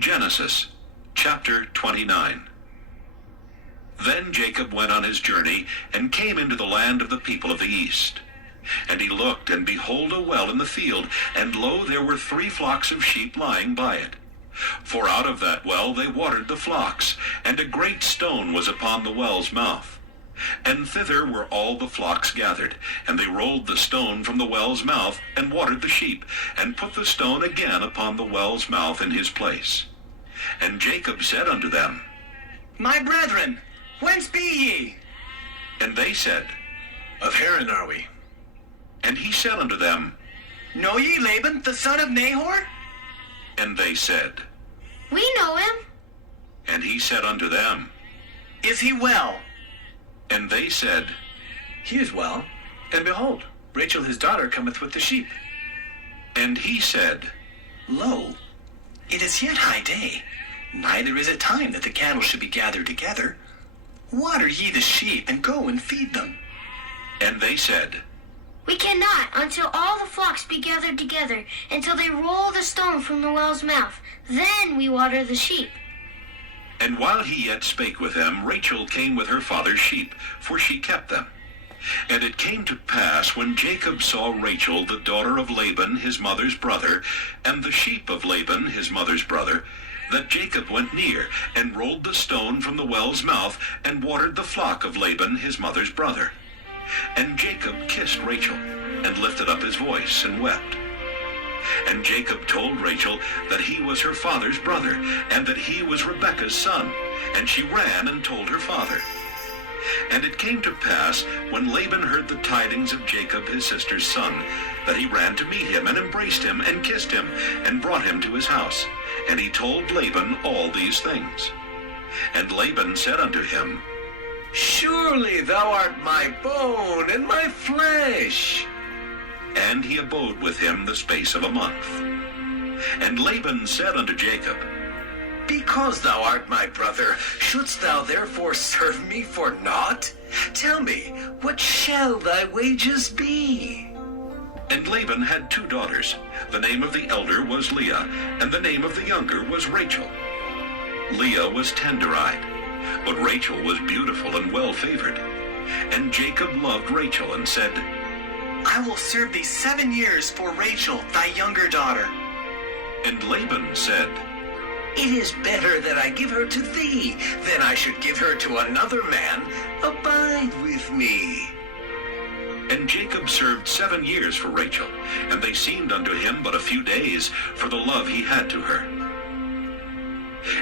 Genesis chapter 29. Then Jacob went on his journey, and came into the land of the people of the east. And he looked, and behold, a well in the field, and lo, there were 3 flocks of sheep lying by it. For out of that well they watered the flocks, and a great stone was upon the well's mouth. And thither were all the flocks gathered, and they rolled the stone from the well's mouth, and watered the sheep, and put the stone again upon the well's mouth in his place. And Jacob said unto them, My brethren, whence be ye? And they said, Of Haran are we. And he said unto them, Know ye Laban, the son of Nahor? And they said, We know him. And he said unto them, Is he well? And they said, He is well, and behold, Rachel his daughter cometh with the sheep. And he said, Lo, it is yet high day, neither is it time that the cattle should be gathered together. Water ye the sheep, and go and feed them. And they said, We cannot until all the flocks be gathered together, until they roll the stone from the well's mouth. Then we water the sheep. And while he yet spake with them, Rachel came with her father's sheep, for she kept them. And it came to pass, when Jacob saw Rachel, the daughter of Laban his mother's brother, and the sheep of Laban his mother's brother, that Jacob went near, and rolled the stone from the well's mouth, and watered the flock of Laban his mother's brother. And Jacob kissed Rachel, and lifted up his voice, and wept. And Jacob told Rachel that he was her father's brother, and that he was Rebekah's son. And she ran and told her father. And it came to pass, when Laban heard the tidings of Jacob his sister's son, that he ran to meet him, and embraced him, and kissed him, and brought him to his house. And he told Laban all these things. And Laban said unto him, Surely thou art my bone and my flesh. And he abode with him the space of a month. And Laban said unto Jacob, Because thou art my brother, shouldst thou therefore serve me for naught? Tell me, what shall thy wages be? And Laban had 2 daughters. The name of the elder was Leah, and the name of the younger was Rachel. Leah was tender-eyed, but Rachel was beautiful and well-favored. And Jacob loved Rachel, and said, I will serve thee 7 years for Rachel, thy younger daughter. And Laban said, It is better that I give her to thee, than I should give her to another man. Abide with me. And Jacob served 7 years for Rachel, and they seemed unto him but a few days, for the love he had to her.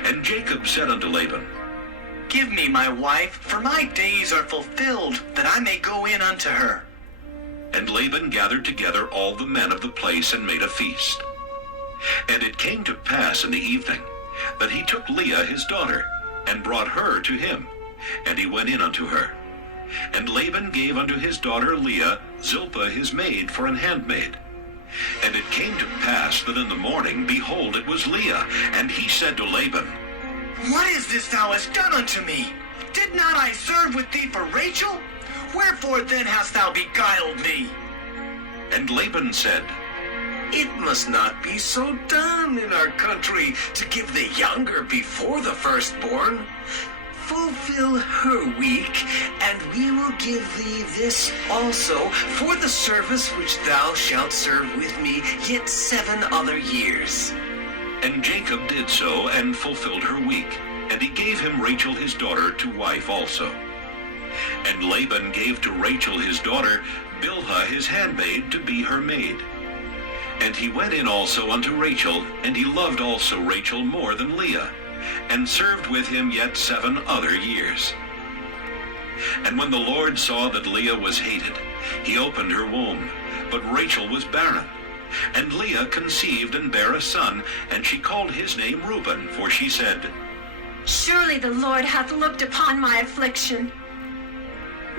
And Jacob said unto Laban, Give me my wife, for my days are fulfilled, that I may go in unto her. And Laban gathered together all the men of the place, and made a feast. And it came to pass in the evening, that he took Leah his daughter, and brought her to him, and he went in unto her. And Laban gave unto his daughter Leah Zilpah his maid for an handmaid. And it came to pass that in the morning, behold, it was Leah. And he said to Laban, What is this thou hast done unto me? Did not I serve with thee for Rachel? Wherefore then hast thou beguiled me? And Laban said, It must not be so done in our country, to give the younger before the firstborn. Fulfill her week, and we will give thee this also for the service which thou shalt serve with me yet 7 other years. And Jacob did so, and fulfilled her week. And he gave him Rachel his daughter to wife also. And Laban gave to Rachel his daughter Bilhah his handmaid to be her maid. And he went in also unto Rachel, and he loved also Rachel more than Leah, and served with him yet 7 other years. And when the Lord saw that Leah was hated, he opened her womb, but Rachel was barren. And Leah conceived and bare a son, and she called his name Reuben, for she said, Surely the Lord hath looked upon my affliction.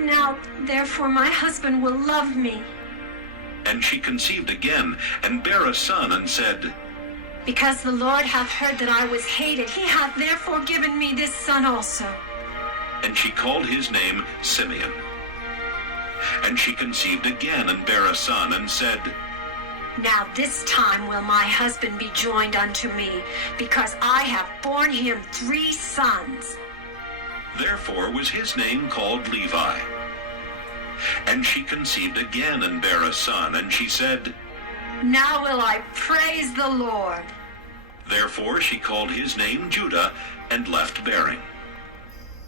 Now, therefore, my husband will love me. And she conceived again, and bare a son, and said, Because the Lord hath heard that I was hated, he hath therefore given me this son also. And she called his name Simeon. And she conceived again, and bare a son, and said, Now this time will my husband be joined unto me, because I have borne him 3 sons. Therefore was his name called Levi. And she conceived again and bare a son, and she said, Now will I praise the Lord. Therefore she called his name Judah, and left bearing.